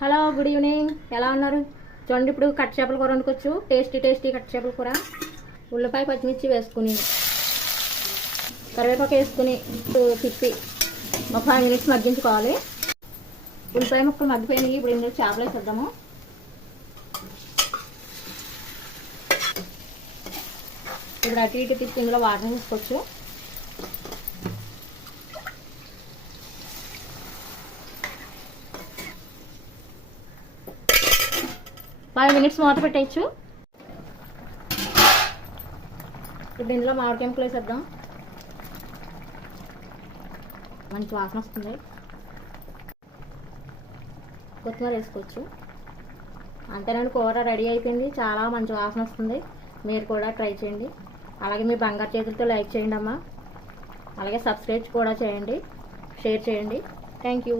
Hello, good evening. ఎలా ఉన్నారు? చూడండి, ఇప్పుడు కట్ చేపల కూర వండుకోవచ్చు. టేస్టీ కట్ చేపల కూర. ఉల్లిపాయ పచ్చిమిర్చి వేసుకుని, కరివేపాకు వేసుకుని తిప్పి ఒక 5 మినిట్స్ మగ్గించుకోవాలి. ఉల్లిపాయ ముక్కలు మగ్గిపోయినాయి. ఇప్పుడు ఇందులో చేపలు వేసేద్దాము. ఇప్పుడు అటు ఇటు తిప్పి ఇందులో వాటర్ వేసుకోవచ్చు. ఫైవ్ మినిట్స్ మూత పెట్టేయచ్చు. ఇప్పుడు ఇందులో మామిడికాయ ముక్కలు వేసేద్దాం. మంచి వాసన వస్తుంది. కొత్తిమీర వేసుకోవచ్చు. అంతేనండి, కూర రెడీ అయిపోయింది. చాలా మంచి వాసన వస్తుంది. మీరు కూడా ట్రై చేయండి. అలాగే మీ బంగారు చేతులతో లైక్ చేయండి అమ్మా. అలాగే సబ్స్క్రైబ్ కూడా చేయండి, షేర్ చేయండి. Thank you.